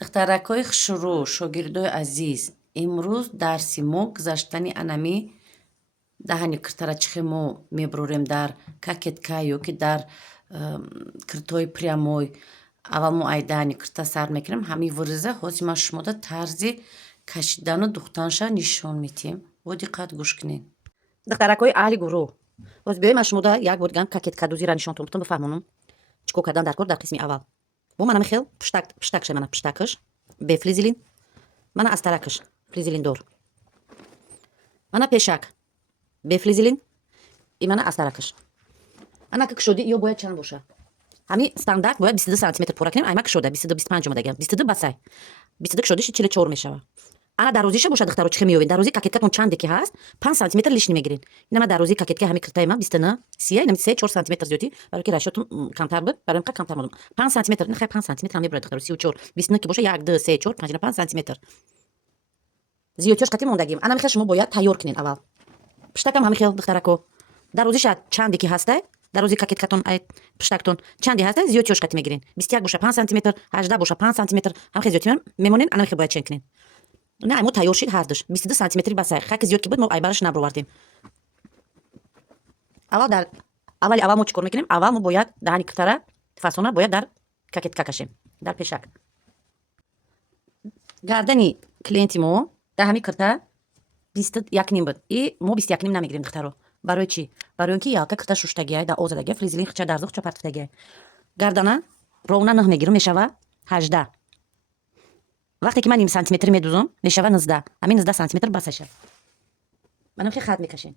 духтаракҳои хушрӯ, шогирдои азиз, имрӯз дарси мо гузаштани анами даҳани киртара чихе мо мебурорем дар кокетка ёки дар киртои прямой. Аввал мо ай даҳани кирта сар мекунем. Ҳамин вариза ҳозир ман шумода тарзи кашидану духтанша нишон медиҳем. Бо диққат гӯш кунед. духтаракҳои аҳли гурӯҳ, ҳозир биёед ман шумода як бор дигам кокеткадӯзиро нишонтон бидам бифаҳмонам чӣ кор кардан дар кор дар қисми аввал. Бо манами хел пуштакша мана пуштакаш бефлизелин, мана астаракаш флизелиндор, мана пешак бефлизелин и мана астаракаш. Мана ки кушоди ё бояд чанд боша? Ҳамин стандарт бояд 22 сантиметр пора кунем. Аймак кушода 22-25 омадагиам. 22 ба сай. 22 кушодиши 44 мешава. Ана дарозиша боша духтаро чихе меёвед. Дарози кокеткатон чанде ки ҳаст 5 сантиметр лишни мегирин. Инама дарози кокетка ҳами киртаи ман 29 30 инами 3-4 сантиметр зиёди барои ки расчётум камтар буд. Барои ин камтар модам. 5 сантиметр, нахай 5 сантиметр ҳам мебурад духтаро 34. 29 ки боша 1 2 3 4 5 5 сантиметр. Зиёдтиёш қати мондагием. Анами хел шумо бояд тайёр кунед аввал. Пуштакам ҳами хел духтарако. Дарозиша чанде ки ҳастай, дарози кокеткатон ай пуштактон чанде ҳастай зиёдтиёш қати мегирин. 21 боша 5 сантиметр, 18 боша 5 сантиметр, ҳам хел зиёд мемонен. Анами хел бояд чен кунед. Не ай мо тайёр шид ҳардуш 22 сантиметри ба сай. Хаки зиёд ки буд мо ай бараш набровардем. Аввал мо чӣ кор мекунем? Аввал мо бояд даҳани киртара фасона бояд дар кокетка кашем, дар пешак. Гардани клиенти мо дар ҳамин кирта 21 ним буд. И мо 21 ним намегирем духтаро. Барои чӣ? Барои ин ки ялка кирта шуштагиай, дар озадагиай, флизелин хича дарзу хича партфтагиай. Гардана ровна 9 мегирам, мешава 18. вақте ки ман ним сантиметр медузам мешава 19. ҳамин 19 сантиметр басаша. манам хе хат мекашем.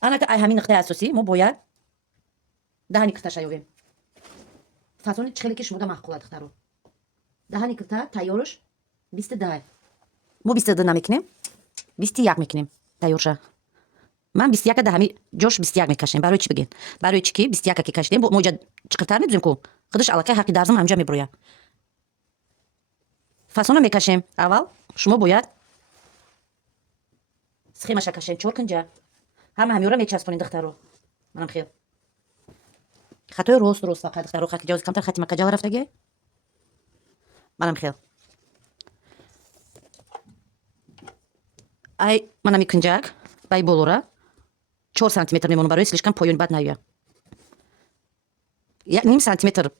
ана ки ай ҳамин нуқтаи асосӣ мо бояд даҳани кирташа ёвем. фасони чихеле ки шумода маҳқулад духтаро. даҳани кирта тайёрш 22. мо 22 намекунем, 21 мекунем тайёрша. ман 21 да ҳами ҷош 21 мекашем. Барои чӣ бигед? Барои чӣ ки 21 ки кашидем мо ҷа чиқиртар медузем ку худаш аллакай ҳаққи дарзам ҳамҷа мебурояд. фасона мекашем. Аввал шумо бояд схемаша кашем 4 кунҷа. ҳама ҳамёра мечаспонед духтаро. манам хел хатои рост фақат духтаро хати ҷози камтар хати макаҷала рафтагиай. манам хел ай манами кунҷак бай болора 4 сантиметр мемонам барои слишкам поёни бад наёя. 1 сантиметр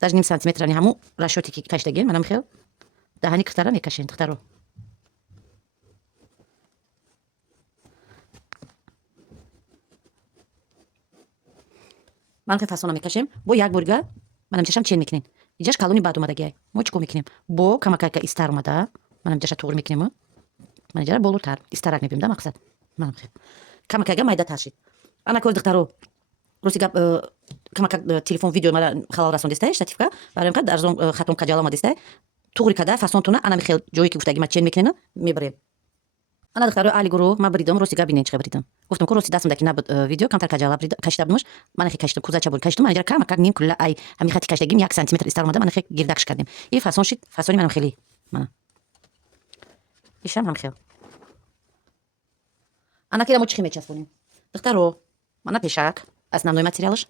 даже 1 сантиметр ани ҳамун расчёте ки кашидагием манам хел даҳани киртара мекашем духтаро. ман хел фасона мекашем. бо як борига манам ҷашам чен мекунем. иҷаш калони бад омадагиай. мо чӣ кор мекунем? Бо камакайка истар омада манам ҷаша туғри мекунем. ман ҷара болотар истарак мебинем да мақсад. манам хел камакайга майдатар шид. ана ки духтаро рости гап камакак телефон видео мара халал расондестай штативка барои ин арзон хатон каҷала омадестай туғри када фасонтона анами хел ҷое ки гуфтагӣ ма чен мекунем мебарем. ана духтарои аҳли гурӯҳ ман бридам рости гап бинен чӣ бридам. гуфтам ку рости дастам даки набуд видео камтар каҷала кашида будмаш. ман хе кашидам кузача бори кашидам. ман ҷара камакак ним кулла ай ҳами хати кашидагим 1 сантиметр истар омада. ман хе гирдакш кардем. и фасон шид. фасони манам хели мана ишам ҳам хел. ана кира мо чӣ хел мечаспонем духтаро. мана пешак основной материалш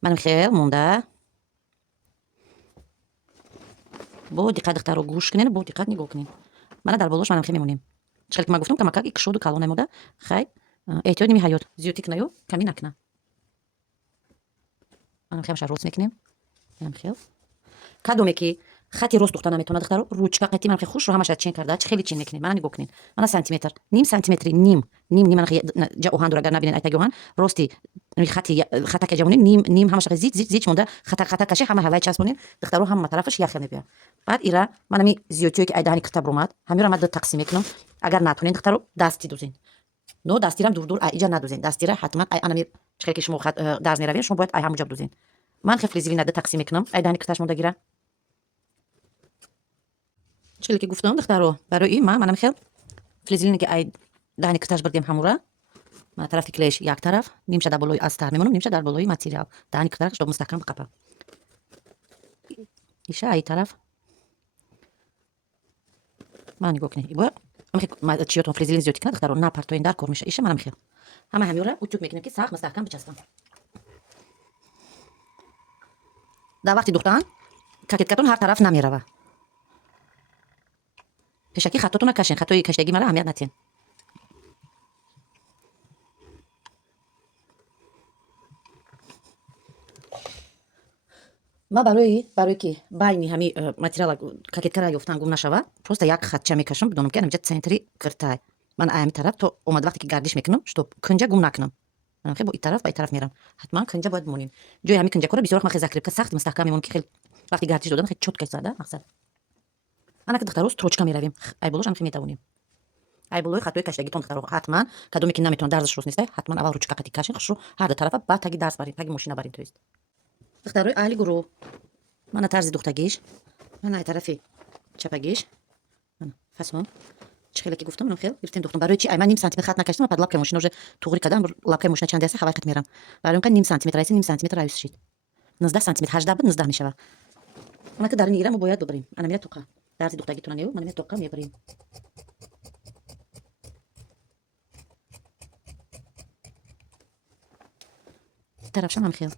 манам хел монда. бо диққат духтаро гӯш кунед, бо диққат нигоҳ кунед. мана дар болош манам хел мемонем. чӣ ки ман гуфтам камакак и кушоду калон намуда хай эҳтиёт ними ҳаёт зиёдӣ кунаю камӣ накуна. манам хелша рост мекунем. манам хел кадоме ки хати рост духта наметавонад духтаро ручка қати манам хел хушро ҳамаша чен карда чӣ хели чен мекунем. мана нигоҳ кунед. мана сантиметр ним сантиметри ним мана ҷа оҳандро агар набинед айтаги оҳан рости хатака ҷавонед ним ҳамаша зич монда хата каши ҳама ҳавай часпонед духтаро ҳама тарафаш як хел мебиёяд. баъд ира манами зиёдтиё ки ай даҳани кирта буромад ҳамёра ман ду тақсим мекунам. агар натонед духтаро дасти дузен. но дастирам дур ай иҷа надузен. дастира ҳатман ай анами чӣ хел ки шумо дарз меравед шумо бояд ай ҳамуҷа дузен. ман хел флизелина ду тақсим мекунам. ай даҳани кирташ мондагира чӣ хеле ки гуфтам духтаро барои ин манам хел флизелине ки ай даҳани кирташ бурдем ҳамура мана тарафи клеш як тараф нимша дар болои астар мемонам нимша дар болои материал даҳани кирташ ҷоб мустаҳкам биқапа. иша ай тараф мана нигоҳ кунед. ибо чиётон флизелин зиёд кунад духтаро на партоен дар кор меша. иша манам хел ҳама ҳамёра утюб мекунем ки сахт мустаҳкам бичаспам. дар вақти духтан кокеткатон ҳар тараф намерава. пешакӣ хаттотона кашен, хаттои кашидагӣ мара аҳамият натиҳен. ма барои ки байни ҳами материала кокеткара ёфтан гум нашава, просто як хатча мекашам, бидонам ки инҷа центри киртай. Ман аями тараф то омада вақте ки гардиш мекунам, чтоб кунҷа гум накунам. Манам хеле бо ин тараф ба ин тараф мерам. ҳатман кунҷа бояд бимонин. ҷои ҳами кунҷакора бисёр вақт ман хеле закрепка сахт мустаҳкам мемонад ки хеле вақти гардиш додан хеле чётка зада мақсад. Ана ки духтаро строчка меравем. Ай болош ам хеле метавонем. Ай болои хаттои кашидагитон духтаро ҳатман кадоме ки наметавон дарзаш рост нестай, ҳатман аввал ручка қати кашен хушро ҳар ду тарафа баъд таги дарз барем, таги мошина барем тоист. Духтарои аҳли гурӯҳ. Мана тарзи духтагиш, мана ай тарафи чапагиш. Мана фасон. Чӣ хеле ки гуфтам, манам хел гирифтем духтам. Барои чи ай ман ним сантиметр хат накаштам, пад лапкаи мошина уже туғри кардам, лапкаи мошина чанде аста ҳавай қит мерам. Барои он ка ним сантиметр айси ним сантиметр айс шид. 19 сантиметр 18 буд 19 мешава. Ана ки дар ин ира мо бояд бибарем. Ана мера тоқа. Дарзи духтагитона неё, мана мера тоқа мебарем. тарафшам ҳам хел.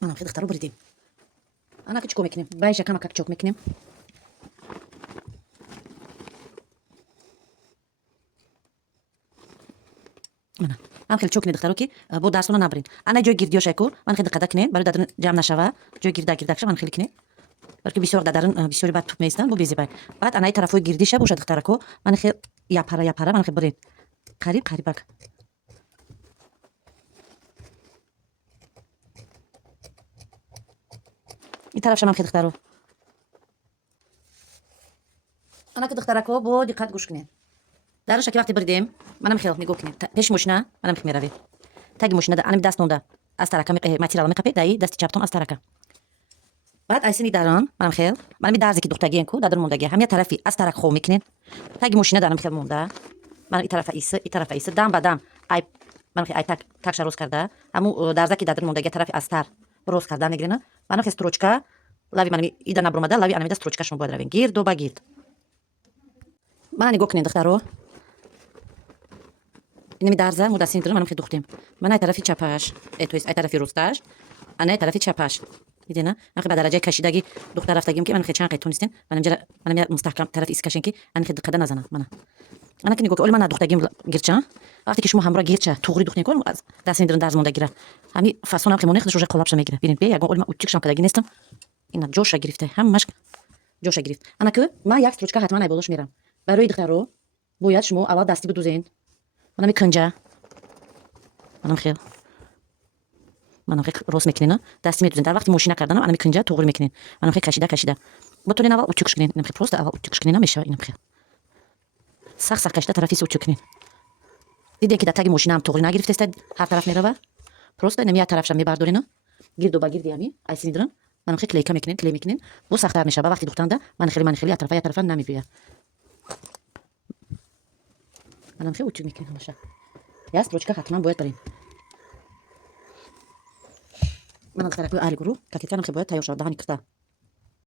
манам хел духтаро буридем. Ана ки чӣ кор мекунем? Байша кама как чок мекунем. мана ҳам хел чокне духтаро ки бо дарсона набарен. Ана ҷои гирдиёшай кор, ман хел диққата кунем, барои дадрин ҷамъ нашава, ҷои гирдакша ман хеле кунем. Барки бисёр дадарин бисёри бад туп меистанд, бо безебай. Баъд анаи тарафҳои гирдиша боша духтарако, ман хел япара ман хел бурен. Қарибак. ин тарафша ман хел духтаро. ана ки духтарако бо диққат гӯш кунед. дараша ки вақте буридем, манам хел нигоҳ кунед. Пеши мошина манам хел меравед. Таги мошина ани даст нонда аз тарака материала меқапед, даи дасти чаптон аз тарака. баъд айсини дарон манам хел манами дарзе ки духтагиен ку дадир мондагия ҳамия тарафи аз тарак хоб мекунед. Таги мошина дарам хел монда. Манам ин тарафа иса дам ба дам ай манам хел ай такша рост карда. Ҳаму дарза ки дадир мондагия тарафи аз тар рост карда мегирена. Манам хел строчка лави манами ида набромада лави анамида строчкашон бояд равен гирду ба гирд. мана нигоҳ кунед духтаро. инами дарза мо дастини дирам манам хел духтем. Мана ай тарафи чапаш тоист ай тарафи росташ ана ай тарафи чапаш видена ан ба дараҷаи кашидаги духтар рафтагим ки ман хел чанд қайтонистен манам мустаҳкам тарафи ис кашен ки ан хел диққата назанам. Мана ана ки нигоҳ оли мана духтагим гирча вақте ки шумо ҳамроҳ гирча туғри духтен кор аз дастини дирам дарз монда гира ҳами фасонам хел монех уже қолапша мегира. Бинед бе ягон оли ман утчикшам кадаги нестам. ина ҷоша гирифта ҳамаш ҷоша гирифт. ана ки ман як строчка ҳатман ай болош мерам. барои духтаро бояд шумо аввал дасти бидузен. манами кунҷа манам хел рост мекунен, дасти медузен. дар вақти мошина карданам анами кунҷа туғри мекунен. манам хел кашида ботонен аввал утюгш кунен. инам хел просто аввал утюгш кунен намешава. инам хел сахт кашида тарафиси утюг кунен. дидем ки дар таги мошина ҳам туғри нагирифтеста ҳар тараф мерава. просто инам як тарафша мебардорена гирду ба гирди ҳами айсини дирам манам хел клейка мекунен бо сахттар мешава вақти духтанда ман хели як тарафа намебиёяд. манам хел утюг мекунем ҳамаша. як строчка ҳатман бояд барем. манам духтаракои аҳли гурӯҳ кокетканам хел бояд тайёр шавад даҳани кирта.